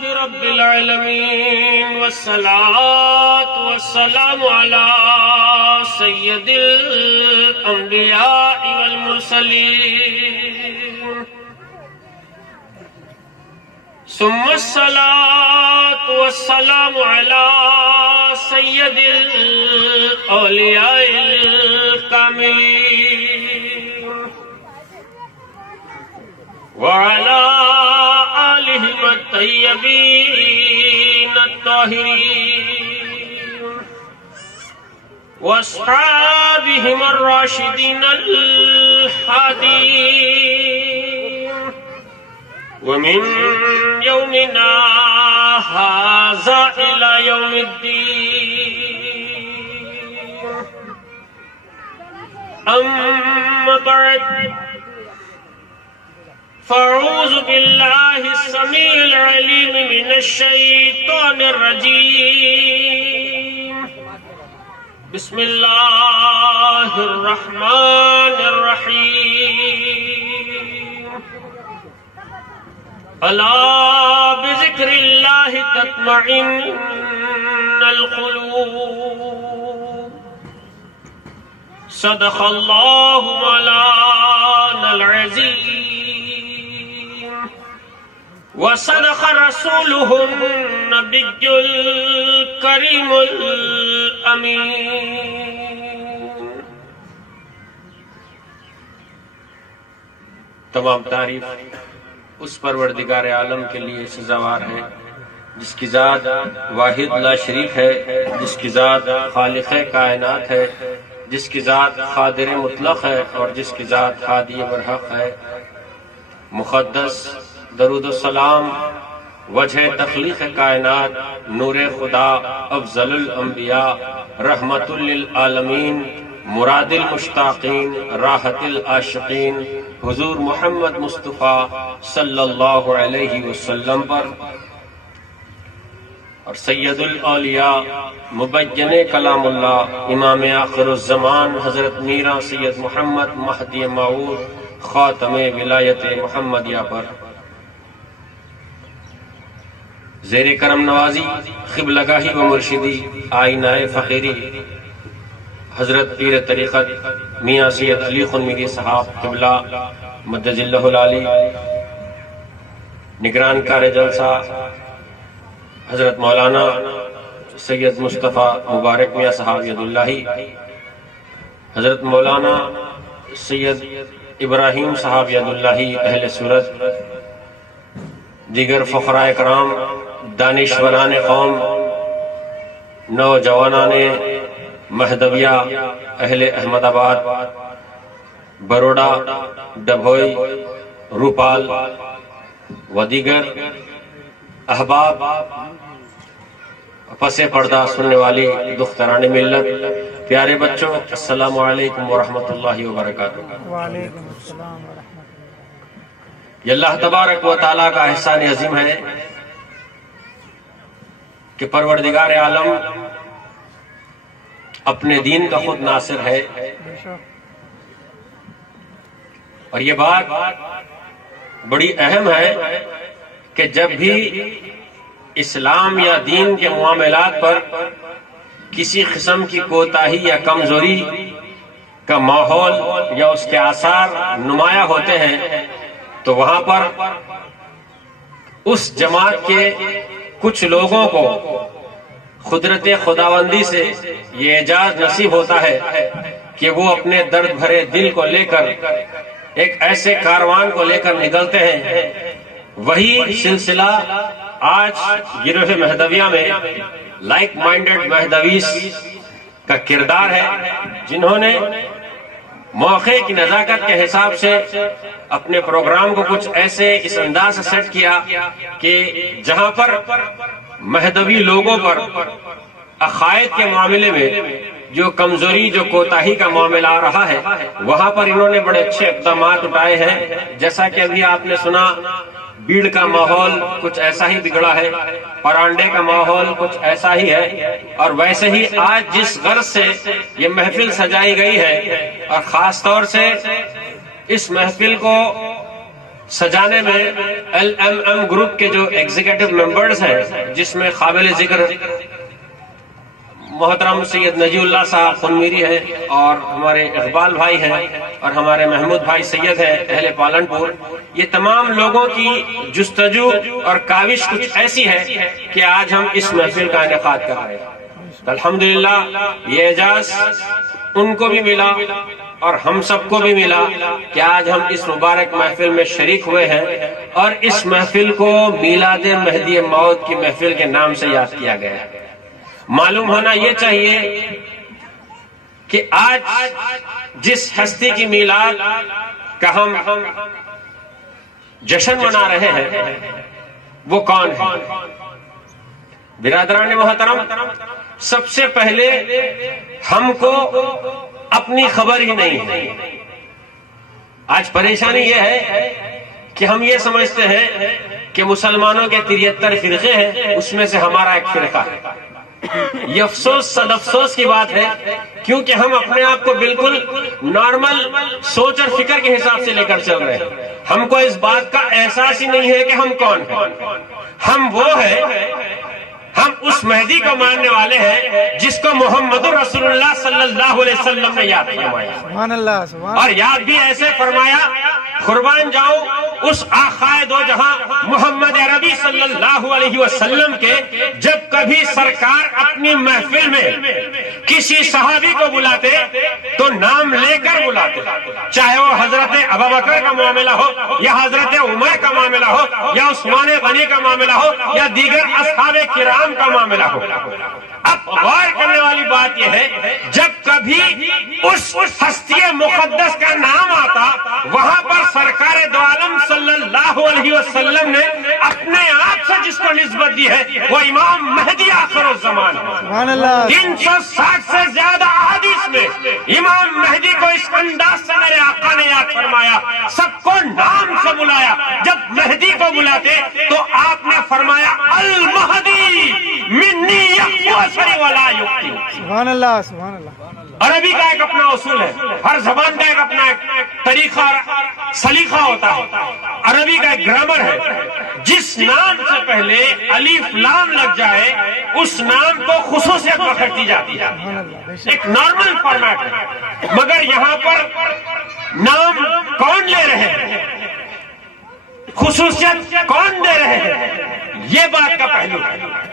رب العالمين والصلاة والسلام على سيد الأنبياء والمرسلين ثم الصلاة والسلام على سيد الأولياء الكاملين وعلى آلهم الطيبين الطاهرين وأصحابهم الراشدين الهادين ومن يومنا هذا إلى يوم الدين. أما بعد، فأعوذ بالله السميع العليم من الشيطان الرجيم. بسم الله الرحمن الرحيم. ألا بذكر الله تطمئن القلوب. صدق الله مولانا العظيم وصدق رسوله النبي الكريم الأمين. تمام تعریف اس پروردگار عالم کے لیے سزاوار ہے جس کی ذات واحد لا شریک ہے، جس کی ذات خالق کائنات ہے، جس کی ذات قادر مطلق ہے اور جس کی ذات ہادی برحق ہے. مقدس درود و سلام وجہ تخلیق کائنات، نور خدا، افضل الانبیاء، رحمت للعالمین، مراد المشتاقین، راحت العاشقین، حضور محمد مصطفیٰ صلی اللہ علیہ وسلم پر اور سید الاولیاء مبین کلام اللہ امام آخر الزمان حضرت میرا سید محمد مہدی موعود خاتم ولایت محمدیہ پر زیر کرم نوازی، قبلہ گاہی و مرشدی، آئینہ فقیری حضرت پیر طریقت میاں سید علی خنمیری صاحب قبلہ مدد اللہ العالی، نگران کار جلسہ حضرت مولانا سید مصطفیٰ مبارک میاں صاحب ید اللہی، حضرت مولانا سید ابراہیم صاحب ید اللہی اہل سورت، دیگر فقراء کرام، دانشوران قوم، نوجوانان مہدویہ، اہل احمد آباد، بروڑا، ڈبھوئی، روپال و دیگر احباب، پس پردہ سننے والی دختران ملت، پیارے بچوں، السلام علیکم ورحمۃ اللہ وبرکاتہ. وعلیکم السلام ورحمۃ اللہ. یہ اللہ تبارک و تعالیٰ کا احسان عظیم ہے کہ پروردگار عالم اپنے دین کا خود ناصر ہے. اور یہ بات بڑی اہم ہے کہ جب بھی اسلام یا دین کے معاملات پر کسی قسم کی کوتاہی یا کمزوری کا ماحول یا اس کے آثار نمایاں ہوتے ہیں تو وہاں پر اس جماعت کے کچھ لوگوں کو قدرت خداوندی سے یہ اعجاز نصیب ہوتا ہے کہ وہ اپنے درد بھرے دل کو لے کر ایک ایسے کاروان کو لے کر نکلتے ہیں. وہی سلسلہ آج گروہ مہدویہ میں لائک مائنڈڈ مہدویس کا کردار ہے، جنہوں نے موقع کی نزاکت کے حساب سے اپنے پروگرام کو کچھ ایسے اس انداز سے سیٹ کیا کہ جہاں پر مہدوی لوگوں پر عقائد کے معاملے میں جو کمزوری، جو کوتاہی کا معاملہ آ رہا ہے، وہاں پر انہوں نے بڑے اچھے اقدامات اٹھائے ہیں. جیسا کہ ابھی آپ نے سنا، بیڑ کا ماحول کچھ ایسا ہی بگڑا ہے، پرانڈے کا ماحول کچھ ایسا ہی ہے، اور ویسے ہی آج جس غرض سے یہ محفل سجائی گئی ہے، اور خاص طور سے اس محفل کو سجانے میں LMM گروپ کے جو ایگزیکٹو ممبرز ہیں، جس میں قابل ذکر محترم سید نجی اللہ صاحب خنمیری ہے، اور ہمارے اقبال بھائی ہیں، اور ہمارے محمود بھائی سید ہیں اہل پالنپور، یہ تمام لوگوں کی جستجو اور کاوش کچھ ایسی ہے کہ آج ہم اس محفل کا انعقاد کر رہے ہیں۔ الحمدللہ یہ اعزاز ان کو بھی ملا اور ہم سب کو بھی ملا کہ آج ہم اس مبارک محفل میں شریک ہوئے ہیں، اور اس محفل کو میلاد مہدی موعود کی محفل کے نام سے یاد کیا گیا ہے۔ معلوم ہونا یہ چاہیے کہ آج جس ہستی کی میلاد کا ہم جشن منا رہے ہیں وہ کون ہے؟ برادران محترم، سب سے پہلے ہم کو اپنی خبر ہی نہیں ہے۔ آج پریشانی یہ ہے کہ ہم یہ سمجھتے ہیں کہ مسلمانوں کے 73 فرقے ہیں، اس میں سے ہمارا ایک فرقہ ہے۔ یہ افسوس صد افسوس کی بات ہے، کیونکہ ہم اپنے آپ کو بالکل نارمل سوچ اور فکر کے حساب سے لے کر چل رہے ہیں۔ ہم کو اس بات کا احساس ہی نہیں ہے کہ ہم کون ہیں۔ ہم وہ ہیں، ہم اس مہدی کو ماننے والے ہیں جس کو محمد رسول اللہ صلی اللہ علیہ وسلم نے یاد فرمایا، سبحان اللہ، سبحان اور یاد بھی ایسے فرمایا، قربان جاؤں اس آقائے دو جہاں محمد عربی صلی اللہ علیہ وسلم کے جب کبھی سرکار اپنی محفل میں کسی صحابی کو بلاتے تو نام لے کر بلاتے، چاہے وہ حضرت ابوبکر کا معاملہ ہو یا حضرت عمر کا معاملہ ہو یا عثمان غنی کا معاملہ ہو یا دیگر اصحاب کرام کا معاملہ ہو۔ اب غور کرنے والی بات یہ ہے، جب کبھی اس ہستی مقدس کا نام آتا، وہاں پر سرکار دو عالم صلی اللہ علیہ وسلم نے اپنے آپ سے جس کو نسبت دی ہے وہ امام مہدی آخر الزمان ہے۔ سبحان اللہ، 360 سے زیادہ احادیث میں امام مہدی کو اس انداز سے میرے آقا نے یاد فرمایا، سب کو نام سے بلایا۔ جب مہدی کو بلاتے تو آپ نے فرمایا المہدی منی یقوسری ولا یقتی۔ سبحان اللہ، سبحان اللہ۔ عربی کا ایک اپنا اصول ہے، ہر زبان کا ایک اپنا ایک طریقہ اور سلیقہ ہوتا ہے۔ عربی کا ایک گرامر ہے، جس نام سے پہلے الف لام لگ جائے اس نام کو خصوصیت پکڑتی جاتی ہے، ایک نارمل فارمیٹ ہے۔ مگر یہاں پر نام کون لے رہے ہیں، خصوصیت کون دے رہے ہیں، یہ بات کا پہلو ہے۔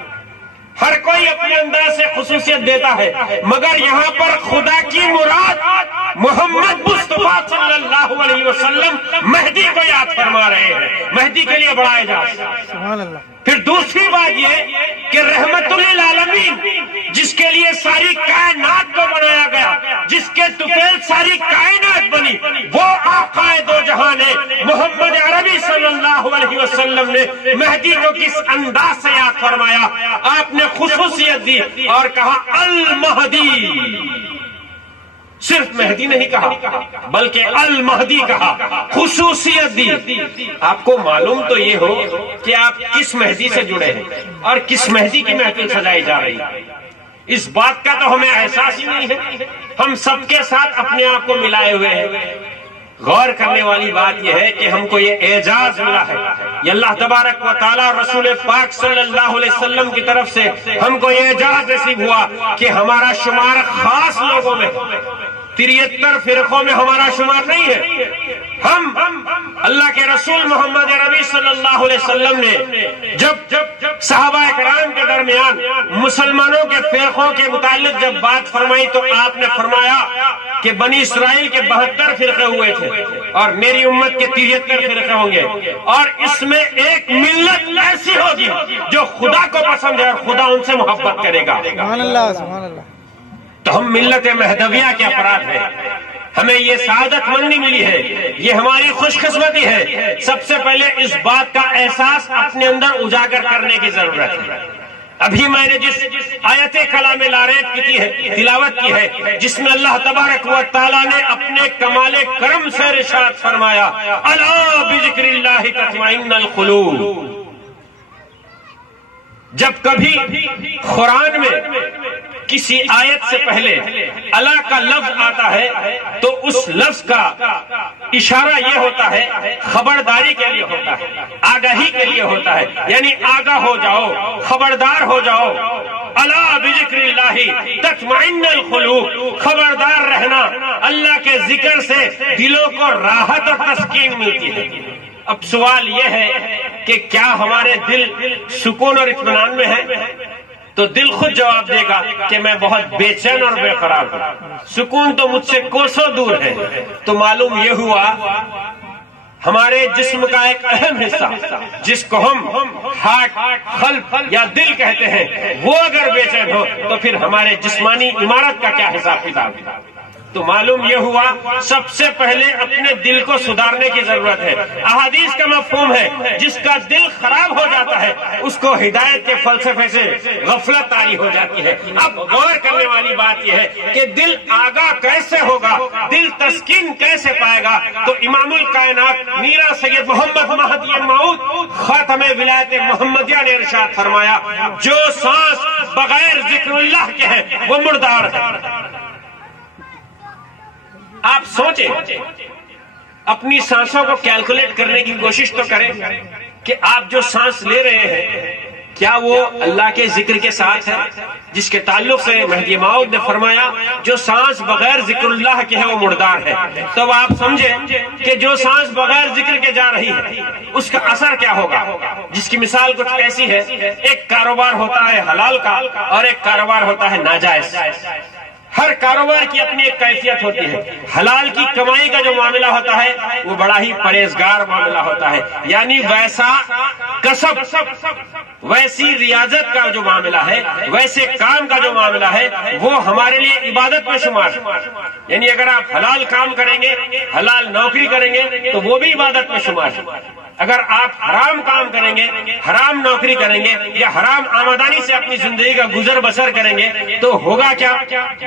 ہر کوئی اپنے انداز سے خصوصیت دیتا ہے، مگر یہاں پر خدا کی مراد محمد مصطفیٰ صلی اللہ علیہ وسلم مہدی کو یاد فرما رہے ہیں۔ مہدی کے لیے بڑا اعزاز۔ سبحان اللہ۔ پھر دوسری بات یہ کہ رحمت للعالمین، جس کے لیے ساری کائنات کو بنایا گیا، جس کے طفیل ساری کائنات بنی، وہ آقائے دو جہاں نے محمد عربی صلی اللہ علیہ وسلم نے مہدی کو کس انداز سے یاد فرمایا؟ آپ نے خصوصیت دی اور کہا المہدی۔ صرف مہدی نہیں کہا بلکہ المہدی کہا، خصوصیت دی۔ آپ کو معلوم تو یہ ہو کہ آپ کس مہدی سے جڑے ہیں اور کس مہدی کی محفل سجائی جا رہی ہے، اس بات کا تو ہمیں احساس ہی نہیں ہے۔ ہم سب کے ساتھ اپنے آپ کو ملائے ہوئے ہیں۔ غور کرنے والی بات یہ ہے کہ ہم کو یہ اعزاز ملا ہے، یہ اللہ تبارک و تعالی رسول پاک صلی اللہ علیہ وسلم کی طرف سے ہم کو یہ اعزاز نصیب ہوا کہ ہمارا شمار خاص لوگوں میں، 73 فرقوں میں ہمارا شمار نہیں ہے۔ ہم اللہ کے رسول محمد عربی صلی اللہ علیہ وسلم نے جب صحابہ کرام کے درمیان مسلمانوں کے فرقوں کے متعلق جب بات فرمائی تو آپ نے فرمایا کہ بنی اسرائیل کے 72 فرقے ہوئے تھے اور میری امت کے 73 فرقے ہوں گے، اور اس میں ایک ملت ایسی ہوگی جو خدا کو پسند ہے اور خدا ان سے محبت کرے گا۔ سبحان اللہ، سبحان اللہ۔ تو ہم ملت مہدویہ کے افراد ہیں، ہمیں یہ سعادت مندی ملی ہے، یہ ہماری خوش قسمتی ہے۔ سب سے پہلے اس بات کا احساس اپنے اندر اجاگر کرنے کی ضرورت ہے۔ ابھی میں نے جس آیت کلام لاریب کی ہے، تلاوت کی ہے، جس میں اللہ تبارک و تعالیٰ نے اپنے کمال کرم سے ارشاد فرمایا الا بذکر اللہ تطمئن القلوب۔ جب کبھی قرآن میں کسی آیت سے پہلے اللہ کا لفظ آتا ہے تو اس لفظ کا اشارہ یہ ہوتا ہے خبرداری کے لیے ہوتا ہے، آگاہی کے لیے ہوتا ہے، یعنی آگاہ ہو جاؤ، خبردار ہو جاؤ۔ الا بذکر اللہ تطمئن القلوب، خبردار رہنا، اللہ کے ذکر سے دلوں کو راحت اور تسکین ملتی ہے۔ اب سوال یہ ہے کہ کیا ہمارے دل سکون اور اطمینان میں ہے؟ تو دل خود جواب دے گا کہ میں بہت بے چین اور بے قرار ہوں، سکون تو مجھ سے کوسوں دور ہے۔ تو معلوم یہ ہوا ہمارے جسم کا ایک اہم حصہ جس کو ہم ہارٹ، قلب یا دل کہتے ہیں، وہ اگر بے چین ہو تو پھر ہمارے جسمانی عمارت کا کیا حساب کتاب؟ تو معلوم یہ ہوا سب سے پہلے اپنے دل کو سدھارنے کی ضرورت ہے۔ احادیث کا مفہوم ہے جس کا دل خراب ہو جاتا ہے اس کو ہدایت کے فلسفے سے غفلت طاری ہو جاتی ہے۔ اب غور کرنے والی بات یہ ہے کہ دل آگاہ کیسے ہوگا، دل تسکین کیسے پائے گا؟ تو امام الکائنات میرا سید محمد مہدی موعود خاتم ولایت محمدیہ نے ارشاد فرمایا جو سانس بغیر ذکر اللہ کے ہے وہ مردار ہے۔ آپ سوچیں، اپنی سانسوں کو کیلکولیٹ کرنے کی کوشش تو کریں کہ آپ جو سانس لے رہے ہیں کیا وہ اللہ کے ذکر کے ساتھ ہے، جس کے تعلق سے مہدی موعود نے فرمایا جو سانس بغیر ذکر اللہ کے ہے وہ مردار ہے۔ تو آپ سمجھیں کہ جو سانس بغیر ذکر کے جا رہی ہے اس کا اثر کیا ہوگا، جس کی مثال کچھ ایسی ہے، ایک کاروبار ہوتا ہے حلال کا اور ایک کاروبار ہوتا ہے ناجائز۔ ہر کاروبار کی اپنی ایک کیفیت ہوتی ہے۔ حلال کی کمائی کا جو معاملہ ہوتا ہے وہ بڑا ہی پرہیزگار معاملہ ہوتا ہے، یعنی ویسا کسب، ویسی ریاضت کا جو معاملہ ہے، ویسے کام کا جو معاملہ ہے وہ ہمارے لیے عبادت میں شمار۔ یعنی اگر آپ حلال کام کریں گے، حلال نوکری کریں گے تو وہ بھی عبادت میں شمار۔ اگر آپ حرام کام کریں گے، حرام نوکری کریں گے یا حرام آمدنی سے اپنی زندگی کا گزر بسر کریں گے تو ہوگا کیا؟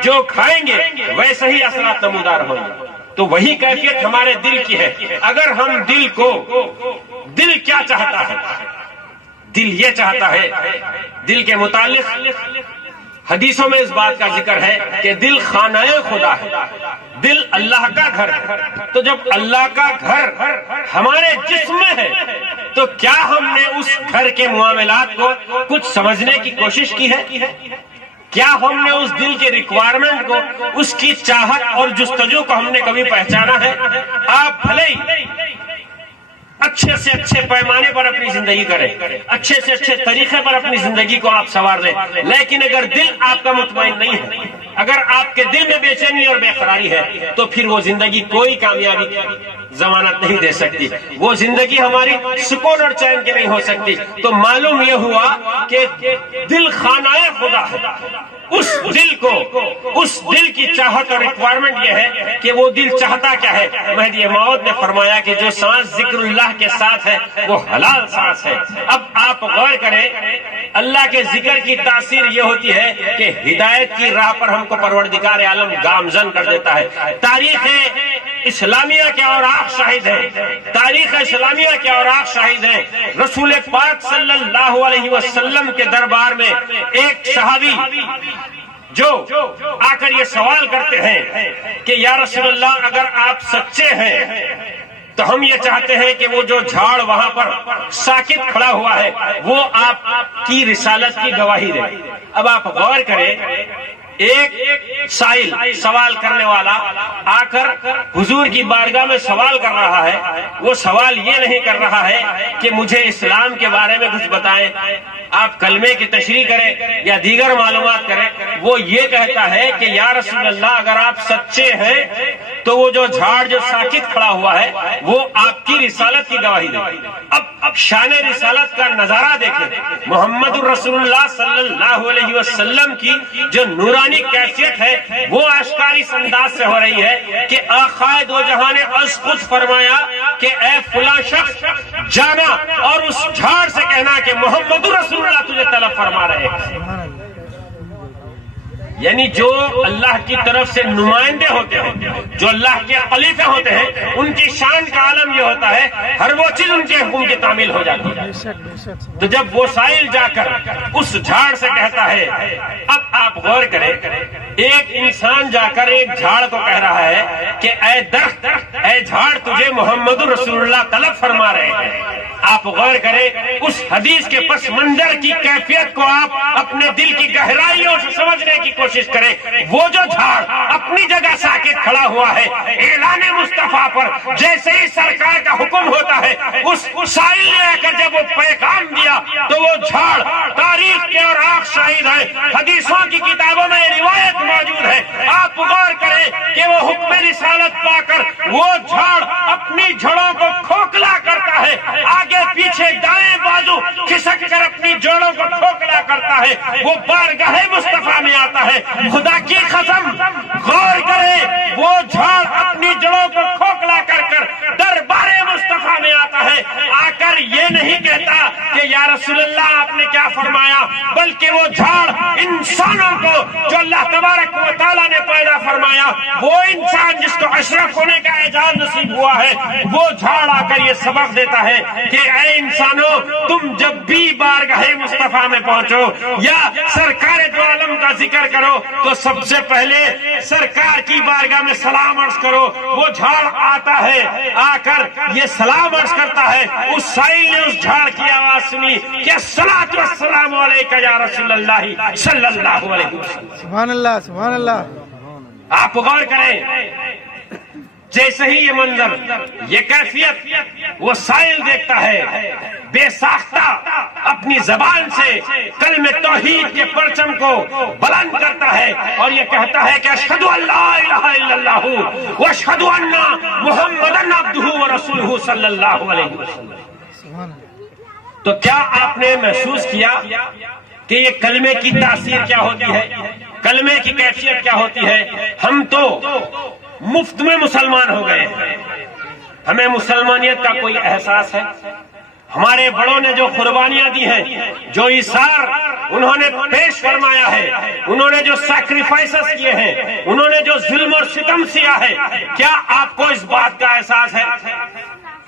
جو کھائیں گے ویسے ہی اثرات نمودار ہوں گے۔ تو وہی کیفیت ہمارے دل کی ہے۔ اگر ہم دل کیا چاہتا ہے؟ دل یہ چاہتا ہے، دل کے متعلق حدیثوں میں اس بات کا ذکر ہے کہ دل خانہ خدا ہے، دل اللہ کا گھر ہے۔ تو جب اللہ کا گھر ہمارے جسم میں ہے تو کیا ہم نے اس گھر کے معاملات کو کچھ سمجھنے کی کوشش کی ہے؟ کیا ہم نے اس دل کے ریکوائرمنٹ کو، اس کی چاہت اور جستجو کو ہم نے کبھی پہچانا ہے؟ آپ بھلے ہی اچھے سے اچھے پیمانے پر اپنی زندگی کریں، اچھے سے اچھے طریقے پر اپنی زندگی کو آپ سنوار لیں، لیکن اگر دل آپ کا مطمئن نہیں ہے، اگر آپ کے دل میں بے چینی اور بے قراری ہے تو پھر وہ زندگی کوئی کامیابی کی ضمانت نہیں دے سکتی، وہ زندگی ہماری سکون اور چین کی نہیں ہو سکتی۔ تو معلوم یہ ہوا کہ دل خانہ خدا ہے۔ اس دل کی چاہت اور ریکوائرمنٹ یہ ہے کہ وہ دل چاہتا کیا ہے؟ مہدی موعود نے فرمایا کہ جو سانس ذکر اللہ کے ساتھ ہے وہ حلال سانس ہے۔ اب آپ غور کریں، اللہ کے ذکر کی تاثیر یہ ہوتی ہے کہ ہدایت کی راہ پر ہم کو پروردگار عالم گامزن کر دیتا ہے۔ تاریخ اسلامیہ کے اوراق شاہد ہیں، تاریخ اسلامیہ کے اوراق شاہد ہیں۔ رسول پاک صلی اللہ علیہ وسلم کے دربار میں ایک صحابی جو آ کر یہ سوال کرتے ہیں کہ یا رسول اللہ اگر آپ سچے ہیں تو ہم یہ چاہتے ہیں کہ وہ جو جھاڑ وہاں پر ساکت کھڑا ہوا ہے وہ آپ کی رسالت کی گواہی دے۔ اب آپ غور کریں، ایک سائل، سوال کرنے والا آ کر حضور کی بارگاہ میں سوال کر رہا ہے، وہ سوال یہ نہیں کر رہا ہے کہ مجھے اسلام کے بارے میں کچھ بتائیں، آپ کلمے کی تشریح کریں یا دیگر معلومات کریں، وہ یہ کہتا ہے کہ یا رسول اللہ اگر آپ سچے ہیں تو وہ جو جھاڑ جو ساکت کھڑا ہوا ہے وہ آپ کی رسالت کی گواہی دے۔ اب شان رسالت کا نظارہ دیکھیں، محمد الرسول اللہ صلی اللہ علیہ وسلم کی جو نورانی کیفیت ہے وہ اشکار اس انداز سے ہو رہی ہے کہ آقا دو جہاں نے از خود فرمایا کہ اے فلاں شخص جانا اور اس جھاڑ سے کہنا کہ محمد الرسول اللہ تجھے طلب فرما رہے ہیں۔ یعنی جو اللہ کی طرف سے نمائندے ہوتے ہیں، جو اللہ کے خلیفے ہوتے ہیں، ان کی شان کا عالم یہ ہوتا ہے ہر وہ چیز ان کے حکم کی تعمیل ہو جاتی ہے۔ بے شک بے شک تو جب وہ سائل جا کر اس جھاڑ سے کہتا ہے، اب آپ غور کریں، ایک انسان جا کر ایک جھاڑ کو کہہ رہا ہے کہ اے درخت، اے جھاڑ، تجھے محمد رسول اللہ طلب فرما رہے ہیں۔ آپ غور کریں، اس حدیث کے پس منظر کی کیفیت کو آپ اپنے دل کی گہرائیوں سے سمجھنے کی کوشش کریں۔ وہ جو جھاڑ اپنی جگہ ساکت کھڑا ہوا ہے، اعلان مصطفیٰ پر جیسے ہی سرکار کا حکم ہوتا ہے، اس سائل نے آ کر جب وہ پیغام دیا تو وہ جھاڑ تاریخ کے اور آنکھ شاہد ہے، حدیثوں کی کتابوں میں روایت موجود ہے۔ آپ غور کریں کہ وہ حکم رسالت پا کر وہ جھاڑ اپنی جڑوں کو کھوکھلا کرتا ہے، آگے پیچھے دائیں بازو کھسک کر اپنی جڑوں کو کھوکھلا کرتا ہے، وہ بارگاہ مصطفیٰ میں آتا ہے۔ خدا کی قسم غور کریں، وہ جھاڑ اپنی جڑوں کو کھوکھلا کر کر دربار مصطفیٰ میں آتا ہے، آ کر یہ نہیں کہتا کہ یا رسول اللہ آپ نے کیا فرمایا، بلکہ وہ جھاڑ انسانوں کو جو اللہ تبارک و تعالیٰ نے پیدا فرمایا، وہ انسان جس کو اشرف ہونے کا اعزاز نصیب ہوا ہے، وہ جھاڑ آ کر یہ سبق دیتا ہے کہ اے انسانوں، تم جب بھی بارگاہ مصطفیٰ میں پہنچو یا سرکار دو عالم کا ذکر کرو تو سب سے پہلے سرکار کی بارگاہ میں سلام عرض کرو۔ وہ جھاڑ آتا ہے، آ کر یہ سلام عرض کرتا ہے، اس سائل نے اس جھاڑ کی آواز سنی کہ الصلاۃ والسلام علیک یا رسول اللہ صلی اللہ علیہ وسلم۔ سبحان اللہ سبحان اللہ۔ آپ غور کریں، جیسے ہی یہ منظر، یہ کیفیت وہ سائل دیکھتا ہے، بے ساختہ اپنی زبان سے کلمہ توحید کے پرچم کو بلند کرتا ہے اور یہ کہتا ہے کہ اشہد ان لا الہ الا اللہ واشہد ان محمدا عبدہ ورسولہ صلی اللہ علیہ وسلم۔ سبحان اللہ۔ تو کیا آپ نے محسوس کیا کہ یہ کلمے کی تاثیر کیا ہوتی ہے، کلمے کی کیفیت کیا ہوتی ہے؟ ہم تو مفت میں مسلمان ہو گئے ہیں، ہمیں مسلمانیت کا کوئی احساس ہے؟ ہمارے بڑوں نے جو قربانیاں دی ہیں، جو ایثار انہوں نے پیش فرمایا ہے، انہوں نے جو سیکریفائسز کیے ہیں، انہوں نے جو ظلم اور ستم سیا ہے، کیا آپ کو اس بات کا احساس ہے؟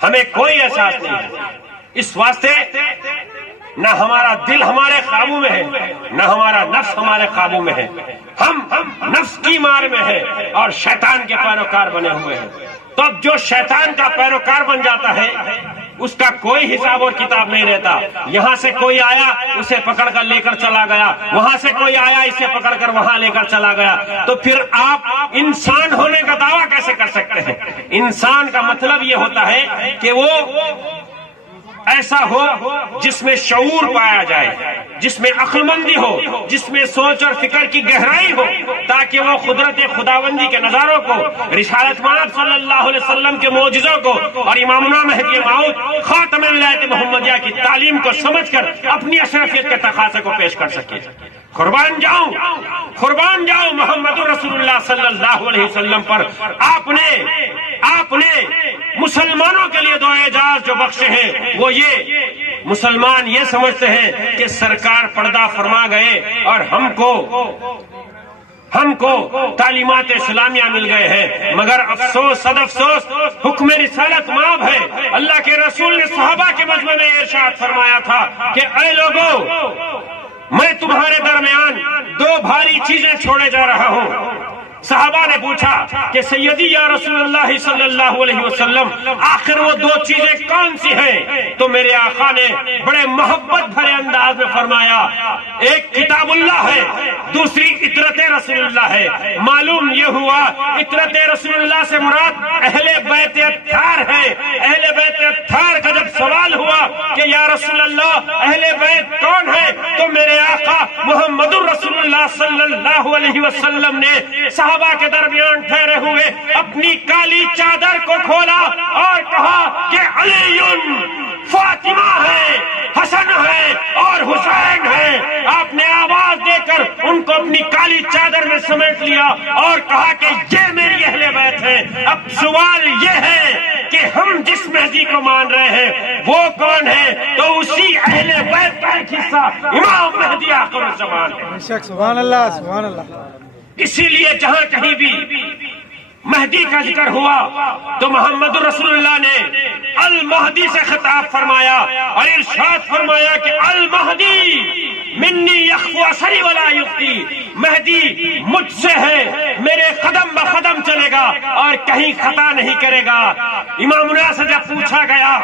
ہمیں کوئی احساس نہیں ہے۔ اس واسطے نہ ہمارا دل ہمارے قابو میں ہے، نہ ہمارا نفس ہمارے قابو میں ہے، ہم نفس کی مار میں ہے اور شیطان کے پیروکار بنے ہوئے ہیں۔ تو اب جو شیطان کا پیروکار بن جاتا ہے اس کا کوئی حساب اور کتاب نہیں رہتا۔ یہاں سے کوئی آیا اسے پکڑ کر لے کر چلا گیا، وہاں سے کوئی آیا اسے پکڑ کر وہاں لے کر چلا گیا، تو پھر آپ انسان ہونے کا دعویٰ کیسے کر سکتے ہیں؟ انسان کا مطلب یہ ہوتا ہے کہ وہ ایسا ہو جس میں شعور پایا جائے، جس میں عقل مندی ہو، جس میں سوچ اور فکر کی گہرائی ہو، تاکہ وہ قدرت خداوندی کے نظاروں کو، رسالت مآب صلی اللہ علیہ وسلم کے معجزوں کو اور امامنا مہدی موعود خاتم ولایت محمدیہ کی تعلیم کو سمجھ کر اپنی اشرفیت کے تقاضے کو پیش کر سکے۔ قربان جاؤں محمد رسول اللہ صلی اللہ علیہ وسلم پر۔ آپ نے مسلمانوں کے لیے دو اعجاز جو بخشے ہیں وہ یہ، مسلمان یہ سمجھتے ہیں کہ سرکار پردہ فرما گئے اور ہم کو تعلیمات اسلامیہ مل گئے ہیں، مگر افسوس صد افسوس حکم رسالت مآب ہے۔ اللہ کے رسول نے صحابہ کے مجمع میں ارشاد فرمایا تھا کہ اے لوگو، میں تمہارے درمیان دو بھاری چیزیں چھوڑے جا رہا ہوں۔ صحابہ نے پوچھا کہ سیدی یا رسول اللہ صلی اللہ علیہ وسلم، آخر وہ دو چیزیں کون سی ہیں؟ تو میرے آقا نے بڑے محبت بھرے انداز میں فرمایا، ایک کتاب اللہ ہے، دوسری اطرت رسول اللہ ہے۔ معلوم یہ ہوا اطرت رسول اللہ سے مراد اہل بیت اطہار ہے۔ اہل بیت اطہار کا جب سوال ہوا کہ یا رسول اللہ اہل بیت کون ہے، تو میرے آقا محمد رسول اللہ صلی اللہ علیہ وسلم نے صحابہ کے درمیان ٹھہرے ہوئے اپنی کالی چادر کو کھولا اور کہا کہ علی فاطمہ ہے، حسن ہے اور حسین ہے۔ آپ نے آواز دے کر ان کو اپنی کالی چادر میں سمیٹ لیا اور کہا کہ یہ میری اہل بیت ہے۔ اب سوال یہ ہے کہ ہم جس مہدی کو مان رہے ہیں وہ کون ہے؟ تو اسی اہل بیت کا ایک حصہ امام مہدی آخر الزمان ہے۔ بے شک، سبحان اللہ سبحان اللہ۔ اسی لیے جہاں کہیں بھی مہدی کا ذکر ہوا تو محمد رسول اللہ نے المہدی سے خطاب فرمایا اور ارشاد فرمایا کہ المہدی منی یخفو اثری ولا یخفی، مہدی مجھ سے ہے، میرے قدم بقدم چلے گا اور کہیں خطا نہیں کرے گا۔ امامنا سے جب پوچھا گیا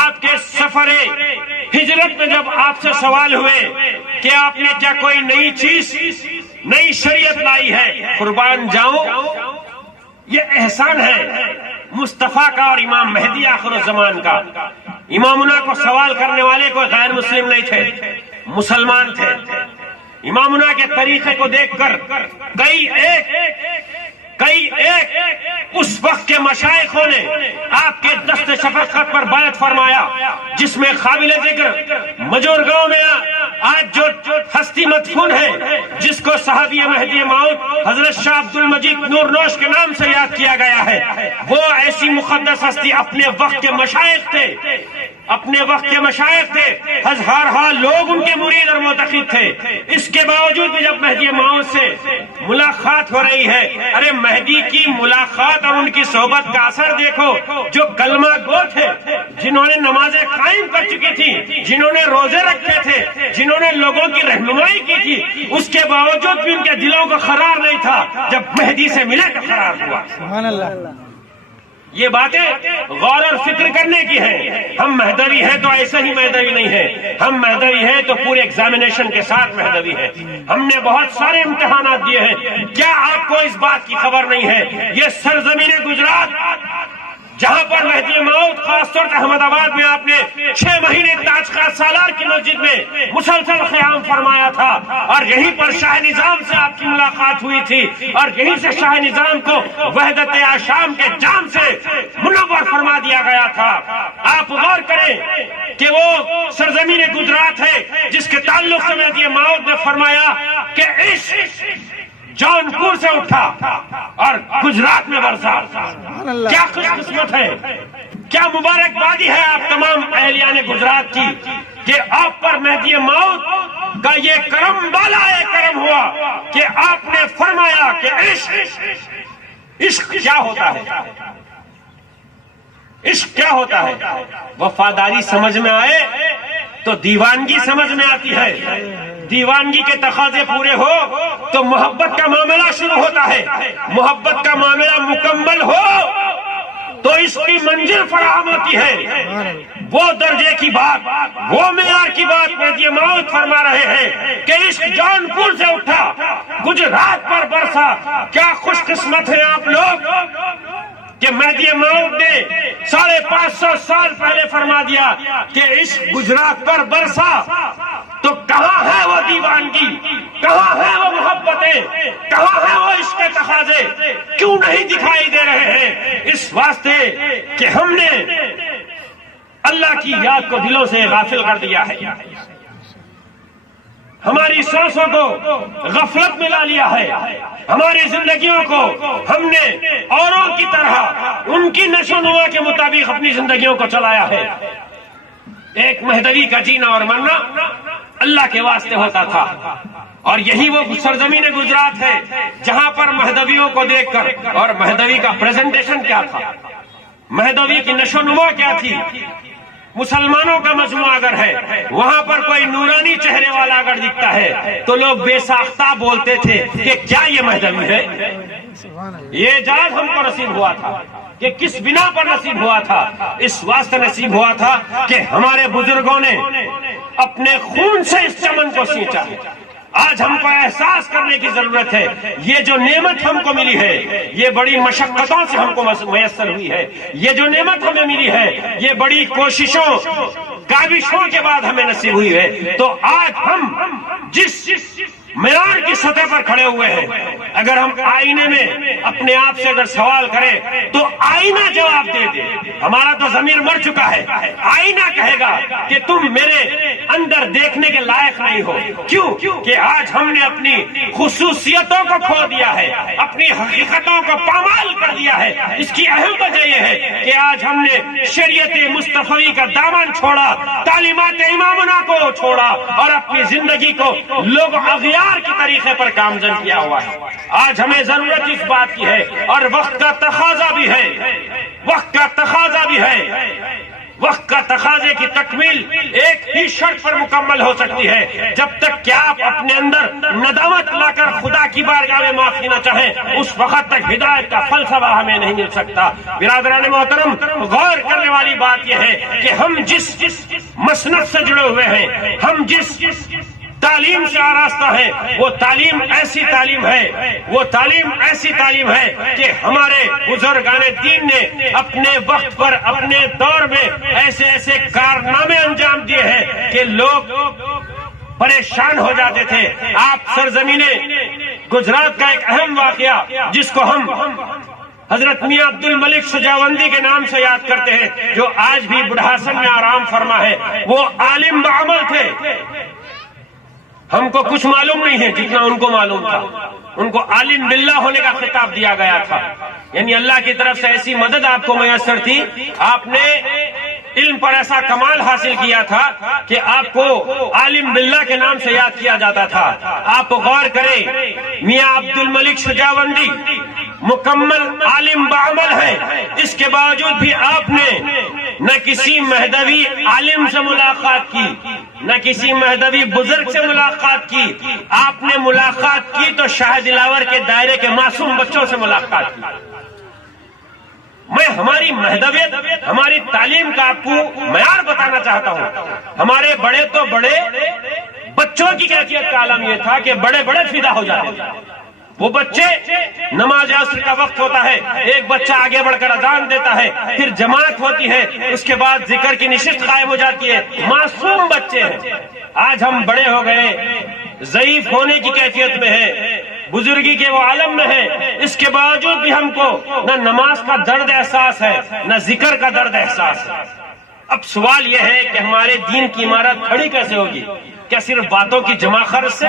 آپ کے سفر ہجرت میں، جب آپ سے سوال ہوئے کہ آپ نے کیا کوئی نئی چیز، نئی شریعت لائی ہے، قربان جاؤں یہ احسان ہے مصطفیٰ کا اور امام مہدی آخر الزمان کا۔ امامنا کو سوال کرنے والے کوئی غیر مسلم نہیں تھے، مسلمان تھے۔ امامنا کے طریقے کو دیکھ کر کئی ایک اس وقت کے مشائخوں نے آپ کے دست شفقت پر بیعت فرمایا، جس میں قابل ذکر مجور گاؤں میں آج جو ہستی مدفون ہے، جس کو صحابی مہدی موعود حضرت شاہ عبد المجید نور نوش کے نام سے یاد کیا گیا ہے، وہ ایسی مقدس ہستی اپنے وقت کے مشائخ تھے، اپنے وقت کے مشائخ تھے، ہزارہ لوگ ان کے مرید اور معتقد تھے۔ اس کے باوجود بھی جب مہدی موعود سے ملاقات ہو رہی ہے، ارے مہدی کی ملاقات اور ان کی صحبت کا اثر دیکھو، جو کلمہ گو تھے، جنہوں نے نمازیں قائم کر چکی تھی، جنہوں نے روزے رکھے تھے، جنہوں نے لوگوں کی رہنمائی کی تھی، اس کے باوجود بھی ان کے دلوں کو قرار نہیں تھا، جب مہدی سے ملے تو قرار ہوا۔ سبحان اللہ۔ یہ باتیں غور اور فکر کرنے کی ہیں۔ ہم مہدوی ہیں تو ایسے ہی مہدوی نہیں ہیں، ہم مہدوی ہیں تو پورے ایگزامینیشن کے ساتھ مہدوی ہیں۔ ہم نے بہت سارے امتحانات دیے ہیں۔ کیا آپ کو اس بات کی خبر نہیں ہے یہ سرزمین گجرات جہاں پر مہدی موعود خاص طور سے احمد آباد میں آپ نے 6 مہینے تاج کا سالار کی مسجد میں مسلسل قیام فرمایا تھا، اور یہیں پر شاہ نظام سے آپ کی ملاقات ہوئی تھی، اور یہیں سے شاہ نظام کو وحدت آشام کے جام سے منور فرما دیا گیا تھا۔ آپ غور کریں کہ وہ سرزمین گجرات ہے جس کے تعلق سے مہدی موعود نے فرمایا کہ عشق جونپور سے اٹھا اور گجرات میں برسا۔ کیا خوش قسمت ہے، کیا مبارکبادی ہے آپ تمام اہلیان گجرات کی کہ آپ پر مہدی موعود کا یہ کرم بالائے کرم ہوا کہ آپ نے فرمایا کہ عشق کیا ہوتا ہے، عشق کیا ہوتا ہے۔ وفاداری سمجھ میں آئے تو دیوانگی سمجھ میں آتی ہے، دیوانگی کے تقاضے پورے ہو تو محبت کا معاملہ شروع ہوتا ہے، محبت کا معاملہ مکمل ہو تو اس کی منزل فراہم ہوتی ہے۔ وہ درجے کی بات، وہ معیار کی بات مہدی موعود فرما رہے ہیں کہ عشق جونپور سے اٹھا گجرات پر برسا۔ کیا خوش قسمت ہیں آپ لوگ کہ مہدی موعود نے 550 سال پہلے فرما دیا کہ عشق گجرات پر برسا، تو کہاں ہے وہ دیوانگی، کہاں ہے وہ محبتیں، کہاں ہے وہ عشق کے تقاضے، کیوں نہیں دکھائی دے رہے ہیں؟ اس واسطے کہ ہم نے اللہ کی یاد کو دلوں سے غافل کر دیا ہے، ہماری سانسوں کو غفلت میں لا لیا ہے، ہماری زندگیوں کو ہم نے اوروں کی طرح ان کی نشو نما کے مطابق اپنی زندگیوں کو چلایا ہے۔ ایک مہدوی کا جینا اور مرنا اللہ کے واسطے ہوتا تھا، اور یہی وہ سرزمین گجرات ہے جہاں پر مہدویوں کو دیکھ کر، اور مہدوی کا پریزنٹیشن کیا تھا، مہدوی کی نشو نما کیا تھی، مسلمانوں کا مجموعہ اگر ہے وہاں پر کوئی نورانی چہرے والا اگر دکھتا ہے تو لوگ بے ساختہ بولتے تھے کہ کیا یہ مہدوی ہے۔ یہ اعجاز ہم کو نصیب ہوا تھا کہ کس بنا پر نصیب ہوا تھا، اس واسطے نصیب ہوا تھا کہ ہمارے بزرگوں نے اپنے خون سے اس چمن کو سینچا۔ آج ہم کو احساس کرنے کی ضرورت ہے یہ جو نعمت ہم کو ملی ہے، یہ بڑی مشقتوں سے ہم کو میسر ہوئی ہے، یہ جو نعمت ہمیں ملی ہے یہ بڑی کوششوں کاوشوں کے بعد ہمیں نصیب ہوئی ہے۔ تو آج ہم جس معیار کی سطح پر کھڑے ہوئے ہیں، اگر ہم آئینے میں اپنے آپ سے اگر سوال کریں تو آئینہ جواب دے دے. ہمارا تو ضمیر مر چکا ہے. آئینہ کہے گا کہ تم میرے اندر دیکھنے کے لائق نہیں ہو. کیوں کہ آج ہم نے اپنی خصوصیتوں کو کھو دیا ہے, اپنی حقیقتوں کو پامال کر دیا ہے. اس کی اہم وجہ یہ ہے کہ آج ہم نے شریعت مصطفی کا دامن چھوڑا, تعلیمات امامنا کو چھوڑا اور اپنی زندگی کو لوگ اغیار کے طریقے پر گامزن کیا ہوا ہے. آج ہمیں ضرورت اس بات کی ہے اور وقت کا تقاضا بھی ہے, وقت کا تقاضا بھی ہے. وقت کا تقاضے کی تکمیل ایک ہی شرط پر مکمل ہو سکتی ہے, جب تک کہ آپ اپنے اندر ندامت لا کر خدا کی بارگاہ میں معافی نہ چاہیں اس وقت تک ہدایت کا فلسفہ ہمیں نہیں مل سکتا. برادران محترم, غور کرنے والی بات یہ ہے کہ ہم جس مسند سے جڑے ہوئے ہیں, ہم جس تعلیم سے آراستہ ہے, وہ تعلیم ایسی تعلیم ہے, وہ تعلیم ایسی تعلیم ہے کہ ہمارے بزرگان دین نے اپنے وقت پر اپنے دور میں ایسے ایسے کارنامے انجام دیے ہیں کہ لوگ پریشان ہو جاتے تھے. آپ سرزمین گجرات کا ایک اہم واقعہ جس کو ہم حضرت میاں عبد الملک سجاوندی کے نام سے یاد کرتے ہیں, جو آج بھی بڑھاسن میں آرام فرما ہے, وہ عالم بعمل تھے. ہم کو کچھ معلوم نہیں ہے جتنا ان کو معلوم تھا. ان کو عالم باللہ ہونے کا خطاب دیا گیا تھا, یعنی اللہ کی طرف سے ایسی مدد آپ کو میسر تھی. آپ نے علم پر ایسا کمال حاصل کیا تھا کہ آپ کو عالم باللہ کے نام سے یاد کیا جاتا تھا. آپ غور کریں, میاں عبد الملک سجاوندی مکمل عالم بعمل ہے, اس کے باوجود بھی آپ نے نہ کسی مہدوی عالم سے ملاقات کی, نہ کسی مہدوی بزرگ سے ملاقات کی. آپ نے ملاقات کی تو شاہ دلاور کے دائرے کے معصوم بچوں سے ملاقات کی. میں ہماری مہدویت, ہماری تعلیم کا آپ کو معیار بتانا چاہتا ہوں. ہمارے بڑے تو بڑے بچوں کی کیفیت کا عالم یہ تھا کہ بڑے بڑے فدا ہو جاتے تھے. وہ بچے, نماز عصر کا وقت ہوتا ہے, ایک بچہ آگے بڑھ کر اذان دیتا ہے, پھر جماعت ہوتی ہے, اس کے بعد ذکر کی نشست قائم ہو جاتی ہے. معصوم بچے ہیں. آج ہم بڑے ہو گئے, ضعیف ہونے کی کیفیت میں ہیں, بزرگی کے وہ عالم میں ہیں, اس کے باوجود بھی ہم کو نہ نماز کا درد احساس ہے, نہ ذکر کا درد احساس ہے. اب سوال یہ ہے کہ ہمارے دین کی عمارت کھڑی کیسے ہوگی؟ کیا صرف باتوں کی جمع خرچ سے؟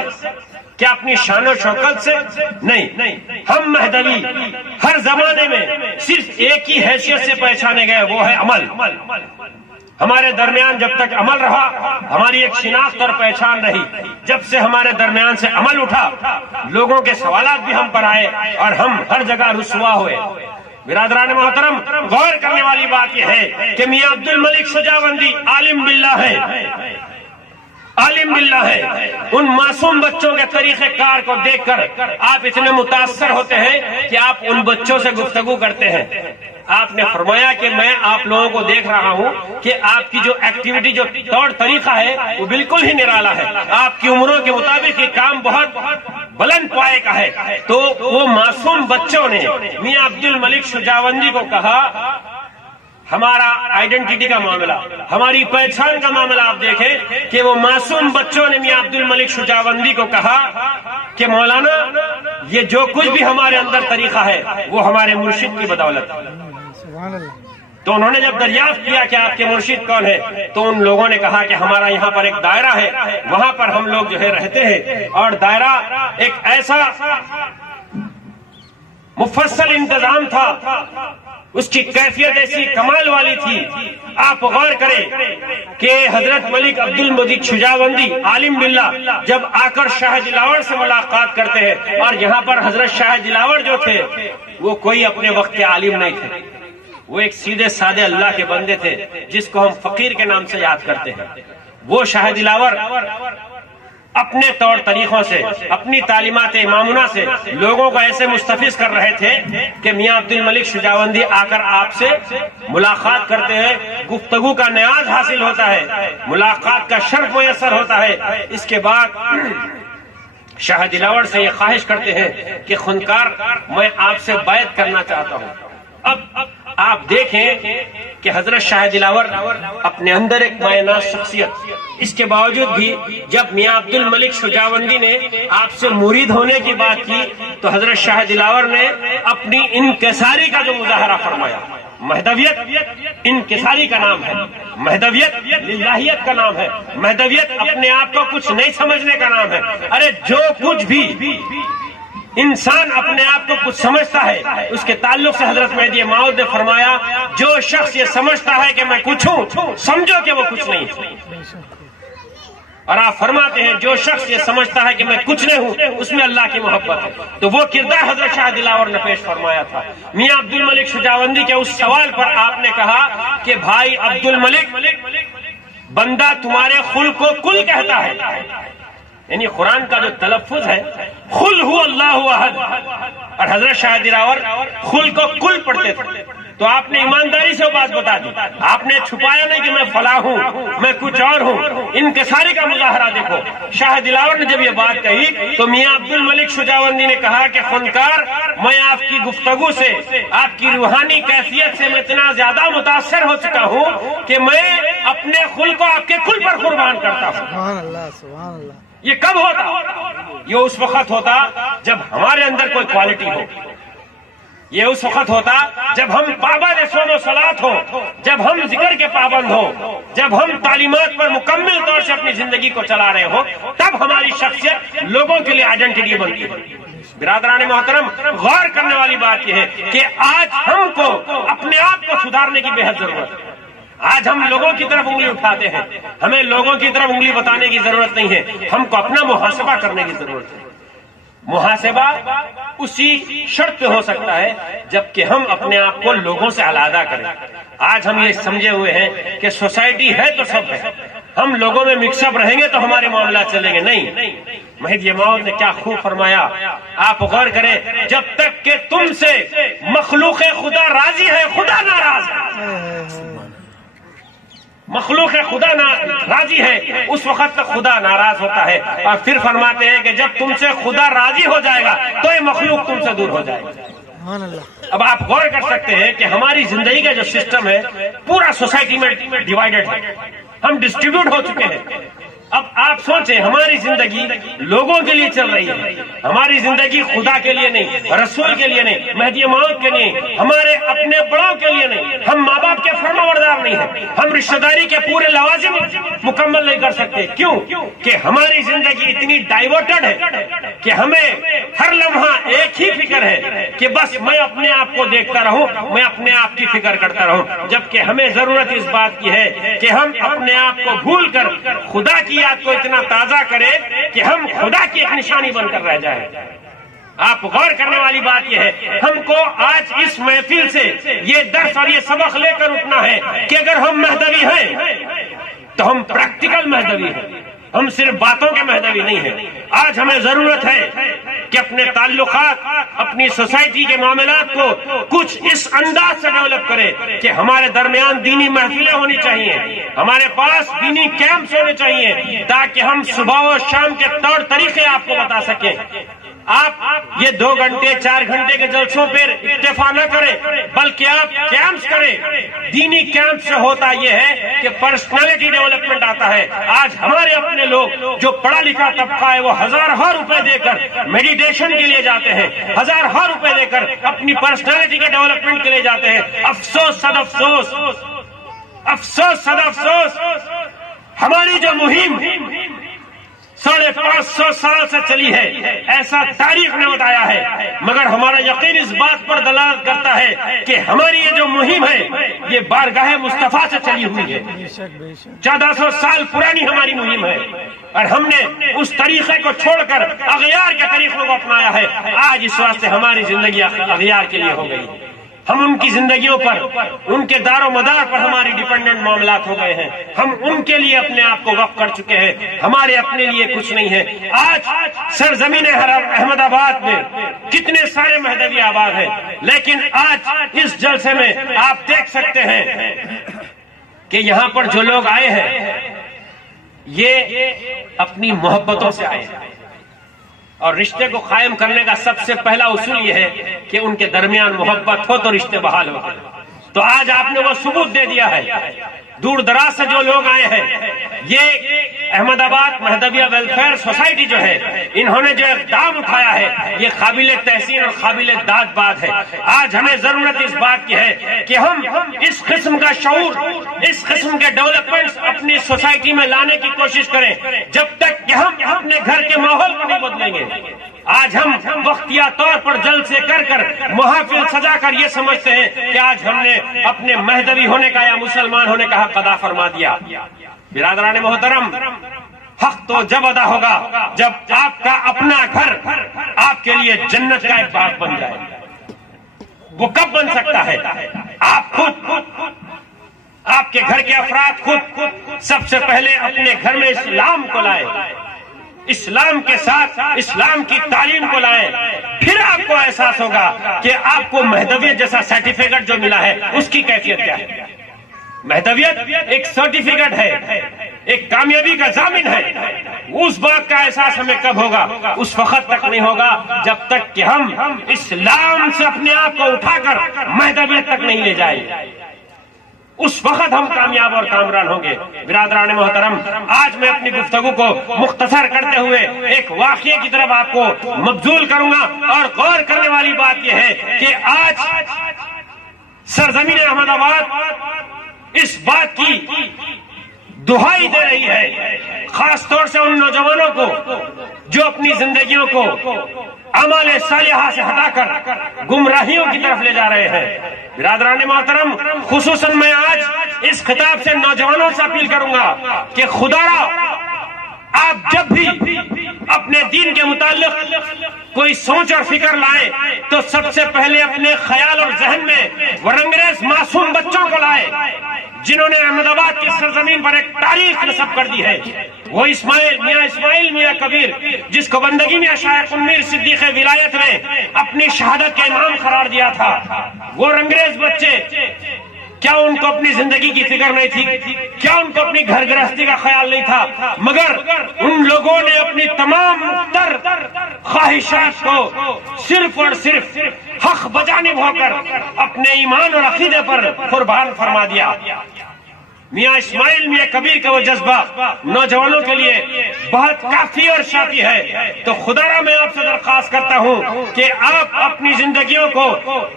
کیا اپنی شان و شوکت سے؟ نہیں. ہم مہدوی ہر زمانے میں صرف ایک ہی حیثیت سے پہچانے گئے, وہ ہے عمل. ہمارے درمیان جب تک عمل رہا, ہماری ایک شناخت اور پہچان رہی. جب سے ہمارے درمیان سے عمل اٹھا, لوگوں کے سوالات بھی ہم پر آئے اور ہم ہر جگہ رسوا ہوئے. برادران محترم, غور کرنے والی بات یہ ہے کہ میاں عبد الملک سجاوندی عالم باللہ ہے, عالم باللہ ہے. ان معصوم بچوں کے طریقہ کار کو دیکھ کر آپ اتنے متاثر ہوتے ہیں کہ آپ ان بچوں سے گفتگو کرتے ہیں. آپ نے فرمایا کہ میں آپ لوگوں کو دیکھ رہا ہوں کہ آپ کی جو ایکٹیویٹی, جو طور طریقہ ہے وہ بالکل ہی نرالا ہے. آپ کی عمروں کے مطابق یہ کام بہت بلند پائے کا ہے. تو وہ معصوم بچوں نے میاں عبد الملک سجاوندی کو کہا, ہمارا آئیڈینٹی کا معاملہ, ہماری پہچان کا معاملہ آپ دیکھیں کہ وہ معصوم بچوں نے میاں عبد الملک سجاوندی کو کہا کہ مولانا, یہ جو کچھ بھی ہمارے اندر طریقہ ہے وہ ہمارے مرشد کی بدولت ہے. سبحان اللہ. تو انہوں نے جب دریافت کیا کہ آپ کے مرشد کون ہے, تو ان لوگوں نے کہا کہ ہمارا یہاں پر ایک دائرہ ہے, وہاں پر ہم لوگ جو ہے رہتے ہیں, اور دائرہ ایک ایسا مفصل انتظام تھا, اس کی کیفیت ایسی کمال والی تھی. آپ غور کریں کہ حضرت ملک عبد الملک سجاوندی عالم باللہ جب آ کر شاہ دلاور سے ملاقات کرتے ہیں, اور یہاں پر حضرت شاہ دلاور جو تھے وہ کوئی اپنے وقت کے عالم نہیں تھے, وہ ایک سیدھے سادے اللہ کے بندے تھے جس کو ہم فقیر کے نام سے یاد کرتے ہیں. وہ شاہ دلاور اپنے طور طریقوں سے, اپنی تعلیمات امامنا سے لوگوں کو ایسے مستفیض کر رہے تھے کہ میاں عبد الملک سجاوندی آ کر آپ سے ملاقات کرتے ہیں, گفتگو کا نیاز حاصل ہوتا ہے, ملاقات کا شرف میسر ہوتا ہے. اس کے بعد شاہ دلاور سے یہ خواہش کرتے ہیں کہ خونکار, میں آپ سے بیعت کرنا چاہتا ہوں. اب آپ دیکھیں کہ حضرت شاہ دلاور اپنے اندر ایک مائناز شخصیت، اس کے باوجود بھی جب میاں عبد الملک شجاوندی نے آپ سے مرید ہونے کی بات کی تو حضرت شاہ دلاور نے اپنی انکساری کا جو مظاہرہ فرمایا. مہدویت انکساری کا نام ہے، مہدویت للہیت کا نام ہے، مہدویت اپنے آپ کو کچھ نہیں سمجھنے کا نام ہے. ارے جو کچھ بھی انسان اپنے آپ کو کچھ سمجھتا ہے اس کے تعلق سے حضرت مہدی موعود نے فرمایا جو شخص یہ سمجھتا ہے کہ میں کچھ ہوں سمجھو کہ وہ کچھ نہیں. اور آپ فرماتے ہیں جو شخص یہ سمجھتا ہے کہ میں کچھ نہیں ہوں اس میں اللہ کی محبت ہے. تو وہ کردار حضرت شاہ دلاور نے پیش فرمایا تھا. میاں عبد الملک شجاوندی کے اس سوال پر آپ نے کہا کہ بھائی عبد الملک، بندہ تمہارے خل کو کل کہتا ہے، یعنی قرآن کا جو تلفظ ہے خل ہو اللہ احد، اور حضرت شاہ دلاور خل کو کل پڑھتے تھے. تو آپ نے ایمانداری سے وہ بات بتا دی، آپ نے چھپایا نہیں کہ میں فلاں ہوں، میں کچھ اور ہوں. انکساری کا مظاہرہ دیکھو. شاہ دلاور نے جب یہ بات کہی تو میاں عبد الملک شجاوندی نے کہا کہ فنکار، میں آپ کی گفتگو سے، آپ کی روحانی کیفیت سے میں اتنا زیادہ متاثر ہو چکا ہوں کہ میں اپنے خل کو آپ کے کل پر قربان کرتا ہوں. سبحان اللہ سبحان اللہ. یہ کب ہوتا؟ یہ اس وقت ہوتا جب ہمارے اندر کوئی کوالٹی ہو. یہ اس وقت ہوتا جب ہم پابند صوم و صلات ہو، جب ہم ذکر کے پابند ہو، جب ہم تعلیمات پر مکمل طور سے اپنی زندگی کو چلا رہے ہو، تب ہماری شخصیت لوگوں کے لیے آئیڈینٹی بنتی ہے. برادران محترم، غور کرنے والی بات یہ ہے کہ آج ہم کو اپنے آپ کو سدھارنے کی بے حد ضرورت ہے. آج ہم لوگوں کی طرف انگلی اٹھاتے ہیں، ہمیں لوگوں کی طرف انگلی بتانے کی ضرورت نہیں ہے، ہم کو اپنا محاسبہ کرنے کی ضرورت ہے. محاسبہ اسی شرط پہ ہو سکتا ہے جبکہ ہم اپنے آپ کو لوگوں سے علیحدہ کریں. آج ہم یہ سمجھے ہوئے ہیں کہ سوسائٹی ہے تو سب ہے، ہم لوگوں میں مکس اپ رہیں گے تو ہمارے معاملات چلیں گے. نہیں، مہدی موعود نے کیا خوب فرمایا. آپ غور کریں، جب تک کہ تم سے مخلوق خدا راضی ہے خدا ناراض ہے. مخلوق خدا راضی ہے اس وقت تک خدا ناراض ہوتا ہے. اور پھر فرماتے ہیں کہ جب تم سے خدا راضی ہو جائے گا تو یہ مخلوق تم سے دور ہو جائے گا. سبحان اللہ. اب آپ غور کر سکتے ہیں کہ ہماری زندگی کا جو سسٹم ہے پورا سوسائٹی میں ڈیوائیڈڈ ہے، ہم ڈسٹریبیوٹ ہو چکے ہیں. اب آپ سوچیں، ہماری زندگی لوگوں کے لیے چل رہی ہے، ہماری زندگی خدا کے لیے نہیں، رسول کے لیے نہیں، مہدی موعود کے لیے، ہمارے اپنے بڑوں کے لیے نہیں. ہم ماں باپ کے فرمانبردار نہیں ہیں، ہم رشتہ داری کے پورے لوازم مکمل نہیں کر سکتے. کیوں کہ ہماری زندگی اتنی ڈائیورٹڈ ہے کہ ہمیں ہر لمحہ ایک ہی فکر ہے کہ بس میں اپنے آپ کو دیکھتا رہوں، میں اپنے آپ کی فکر کرتا رہوں. جبکہ ہمیں ضرورت اس بات کی ہے کہ ہم اپنے آپ کو بھول کر خدا کی یاد کو اتنا تازہ کرے کہ ہم خدا کی ایک نشانی بن کر رہ جائیں. آپ غور کرنے والی بات یہ ہے، ہم کو آج اس محفل سے یہ درس اور یہ سبق لے کر اٹھنا ہے کہ اگر ہم مہدوی ہیں تو ہم پریکٹیکل مہدوی ہیں، ہم صرف باتوں کے مہدوی نہیں ہیں. آج ہمیں ضرورت ہے کہ اپنے تعلقات، اپنی سوسائٹی کے معاملات کو کچھ اس انداز سے ڈیولپ کرے کہ ہمارے درمیان دینی محفلیں ہونی چاہیے، ہمارے پاس دینی کیمپس ہونے چاہیے تاکہ ہم صبح و شام کے طور طریقے آپ کو بتا سکیں. آپ یہ 2 گھنٹے 4 گھنٹے کے جلسوں پر اکتفا نہ کریں بلکہ آپ کیمپس کریں. دینی کیمپ سے ہوتا یہ ہے کہ پرسنالٹی ڈیولپمنٹ آتا ہے. آج ہمارے اپنے لوگ جو پڑھا لکھا طبقہ ہے وہ ہزاروں روپے دے کر میڈیٹیشن کے لیے جاتے ہیں، ہزاروں روپے دے کر اپنی پرسنالٹی کے ڈیولپمنٹ کے لیے جاتے ہیں. افسوس صد افسوس، افسوس صد افسوس، ہماری جو مہم 550 سال سے چلی ہے ایسا تاریخ نے بتایا ہے، مگر ہمارا یقین اس بات پر دلالت کرتا ہے کہ ہماری یہ جو مہم ہے یہ بارگاہ مصطفیٰ سے چلی ہوئی ہے. 1400 سال پرانی ہماری مہم ہے اور ہم نے اس طریقے کو چھوڑ کر اغیار کے طریقوں کو اپنایا ہے. آج اس واسطے ہماری زندگی اغیار کے لیے ہو گئی. ہم ان کی زندگیوں پر، ان کے دار و مدار پر ہماری ڈیپینڈنٹ معاملات ہو گئے ہیں. ہم ان کے لیے اپنے آپ کو وقف کر چکے ہیں، ہمارے اپنے لیے کچھ نہیں ہے. آج سرزمین احمد آباد میں کتنے سارے مہدوی آباد ہیں، لیکن آج اس جلسے میں آپ دیکھ سکتے ہیں کہ یہاں پر جو لوگ آئے ہیں یہ اپنی محبتوں سے آئے ہیں. اور رشتے کو قائم کرنے کا سب سے پہلا اصول یہ ہے کہ ان کے درمیان محبت ہو تو رشتے بحال ہوتے ہیں. تو آج آپ نے وہ ثبوت دے دیا ہے. دور دراز سے جو لوگ آئے ہیں، یہ احمد آباد مہدویہ ویلفیئر سوسائٹی جو ہے، انہوں نے جو اقدام اٹھایا ہے، یہ قابل تحسین اور قابل داد بات ہے. آج ہمیں ضرورت اس بات کی ہے کہ ہم اس قسم کا شعور، اس قسم کے ڈیولپمنٹس اپنی سوسائٹی میں لانے کی کوشش کریں جب تک کہ ہم اپنے گھر کے ماحول کو نہیں بدلیں گے. آج ہم وقتیہ طور پر جلد سے کر محافل سجا کر یہ سمجھتے ہیں کہ آج ہم نے اپنے مہدوی ہونے کا یا مسلمان ہونے کا حق ادا فرما دیا. برادران محترم، حق تو جب ادا ہوگا جب آپ کا اپنا گھر آپ کے لیے جنت کا ایک باغ بن جائے. وہ کب بن سکتا ہے؟ آپ خود، آپ کے گھر کے افراد خود سب سے پہلے اپنے گھر میں اسلام کو لائے، اسلام کے ساتھ اسلام کی تعلیم کو لائے. پھر آپ کو احساس ہوگا کہ آپ کو مہدویت جیسا سرٹیفکیٹ جو ملا ہے اس کی کیفیت کیا ہے. مہدویت ایک سرٹیفکیٹ ہے، ایک کامیابی کا ضامن ہے. اس بات کا احساس ہمیں کب ہوگا؟ اس وقت تک نہیں ہوگا جب تک کہ ہم اسلام سے اپنے آپ کو اٹھا کر مہدویت تک نہیں لے جائیں. اس وقت ہم کامیاب اور کامران ہوں گے. برادران محترم، آج میں اپنی گفتگو کو مختصر کرتے ہوئے ایک واقعے کی طرف آپ کو مبذول کروں گا. اور غور کرنے والی بات یہ ہے کہ آج سرزمین احمد آباد اس بات کی دہائی دے رہی ہے، خاص طور سے ان نوجوانوں کو جو اپنی زندگیوں کو اعمال صالحہ سے ہٹا کر گمراہیوں کی طرف لے جا رہے ہیں. برادران محترم، خصوصاً میں آج اس خطاب سے نوجوانوں سے اپیل کروں گا کہ خدا را آپ جب بھی اپنے دین کے متعلق کوئی سوچ اور فکر لائیں تو سب سے پہلے اپنے خیال اور ذہن میں وہ رنگریز معصوم بچوں کو لائیں جنہوں نے احمد آباد کی سرزمین پر ایک تاریخ نصب کر دی ہے. وہ میاں اسماعیل میاں کبیر، جس کو بندگی میں شیخ منیر صدیق ولایت نے اپنی شہادت کا امام قرار دیا تھا. وہ رنگریز بچے، کیا ان کو اپنی زندگی کی فکر نہیں تھی؟ کیا ان کو اپنی گھر گرہستی کا خیال نہیں تھا؟ مگر ان لوگوں نے اپنی تمام تر خواہشات کو صرف اور صرف حق بجا نبھا کر اپنے ایمان اور عقیدے پر قربان فرما دیا. میاں اسماعیل میاں کبیر کا وہ جذبہ نوجوانوں کے لیے بہت کافی اور شافی ہے. تو خدا را میں آپ سے درخواست کرتا ہوں کہ آپ اپنی زندگیوں کو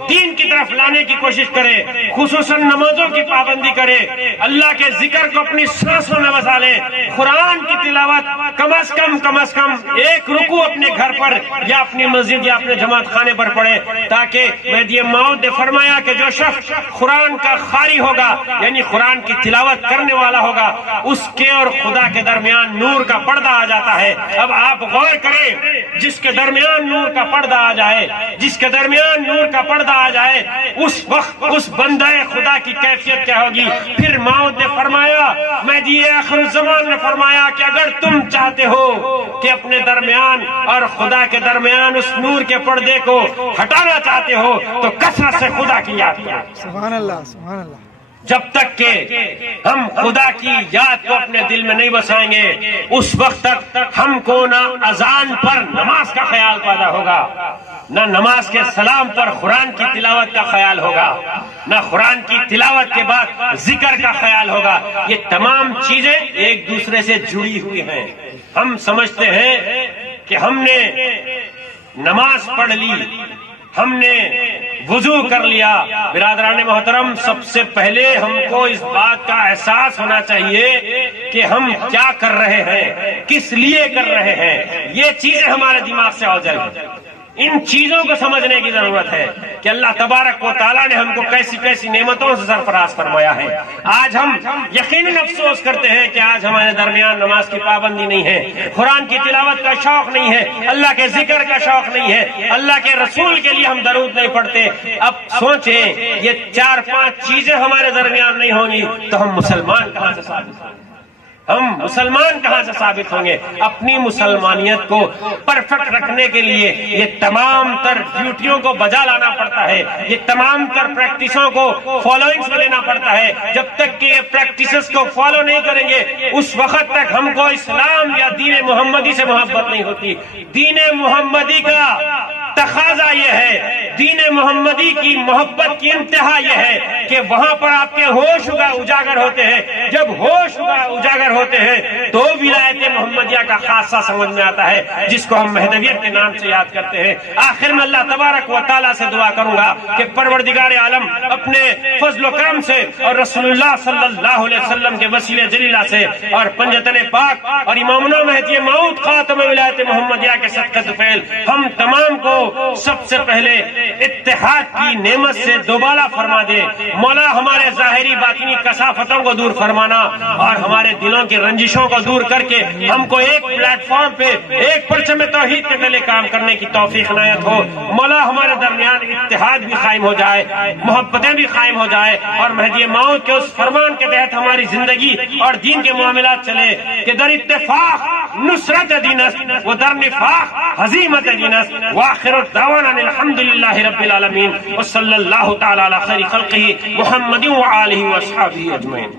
دین کی طرف لانے کی کوشش کریں، خصوصاً نمازوں کی پابندی کریں، اللہ کے ذکر کو اپنی سانسوں میں بسا لیں، قرآن کی تلاوت کم از کم ایک رکوع اپنے گھر پر یا اپنی مسجد یا اپنے جماعت خانے پر پڑھیں، تاکہ مہدی موعود نے فرمایا کہ جو شخص قرآن کا قاری ہوگا، یعنی قرآن کی تلاوت کرنے والا ہوگا، اس کے اور خدا کے درمیان نور کا پردہ آ جاتا ہے. اب آپ غور کریں، جس کے درمیان نور کا پردہ آ جائے، جس کے درمیان نور کا پردہ آ جائے، اس وقت اس بندہ خدا کی کیفیت کیا ہوگی؟ پھر موعود نے فرمایا، مہدی آخر الزمان نے فرمایا کہ اگر تم چاہتے ہو کہ اپنے درمیان اور خدا کے درمیان اس نور کے پردے کو ہٹانا چاہتے ہو تو کثرت سے خدا کی یاد کرو. سبحان اللہ، سبحان اللہ. جب تک کہ ہم خدا کی یاد کو اپنے دل میں نہیں بسائیں گے، اس وقت تک ہم کو نہ اذان پر نماز کا خیال پیدا ہوگا، نہ نماز کے سلام پر قرآن کی تلاوت کا خیال ہوگا، نہ قرآن کی تلاوت کے بعد ذکر کا خیال ہوگا. یہ تمام چیزیں ایک دوسرے سے جڑی ہوئی ہیں. ہم سمجھتے ہیں کہ ہم نے نماز پڑھ لی، ہم نے وضو کر لیا. برادران محترم، سب سے پہلے ہم کو اس بات کا احساس ہونا چاہیے کہ ہم کیا کر رہے ہیں، کس لیے کر رہے ہیں. یہ چیزیں ہمارے دماغ سے اوجھل ہیں. ان چیزوں کو سمجھنے کی ضرورت ہے کہ اللہ تبارک و تعالیٰ نے ہم کو کیسی کیسی نعمتوں سے سرفراز فرمایا ہے. آج ہم یقیناً افسوس کرتے ہیں کہ آج ہمارے درمیان نماز کی پابندی نہیں ہے، قرآن کی تلاوت کا شوق نہیں ہے، اللہ کے ذکر کا شوق نہیں ہے، اللہ کے رسول کے لیے ہم درود نہیں پڑھتے. اب سوچیں، یہ 4-5 چیزیں ہمارے درمیان نہیں ہوں گی تو ہم مسلمان کہاں سے ثابت ہوں گے؟ ہم مسلمان کہاں سے ثابت ہوں گے؟ اپنی مسلمانیت کو پرفیکٹ رکھنے کے لیے یہ تمام تر ڈیوٹیوں کو بجا لانا پڑتا ہے، یہ تمام تر پریکٹسوں کو فالوئنگز میں لینا پڑتا ہے. جب تک کہ یہ پریکٹسز کو فالو نہیں کریں گے، اس وقت تک ہم کو اسلام یا دین محمدی سے محبت نہیں ہوتی. دین محمدی کا تقاضا یہ ہے، دین محمدی کی محبت کی انتہا یہ ہے کہ وہاں پر آپ کے ہوش اجاگر ہوتے ہیں. جب ہوش اجاگر ہوتے ہیں تو ولایت محمدیہ کا خاصہ سمجھ میں آتا ہے، جس کو ہم مہدویت کے نام سے یاد کرتے ہیں. آخر میں اللہ تبارک و تعالیٰ سے دعا کروں گا کہ پروردگار عالم اپنے فضل و کرم سے اور رسول اللہ صلی اللہ علیہ وسلم کے وسیلے جلیلہ سے اور پنجتن پاک اور امامنا مہدی موعود خاتم ولایت محمدیہ کے صدقہ طفیل ہم تمام کو سب سے پہلے اتحاد کی نعمت سے دوبالا فرما دے. مولا ہمارے ظاہری باطنی کثافتوں کو دور فرمانا اور ہمارے دلوں کی رنجشوں کو دور کر کے ہم کو ایک پلیٹ فارم پہ ایک پرچم توحید کے تلے کام کرنے کی توفیق عنایت ہو. مولا ہمارے درمیان اتحاد بھی قائم ہو جائے، محبتیں بھی قائم ہو جائے اور مہدی موعود کے اس فرمان کے تحت ہماری زندگی اور دین کے معاملات چلے کہ در اتفاق نصرت دینس و در نفاق ہزیمت دینس. وآخر الدعوانا الحمدللہ رب العالمین وصلی اللہ تعالی علی خیر خلقہ محمد وآلہ واصحابہ اجمعین.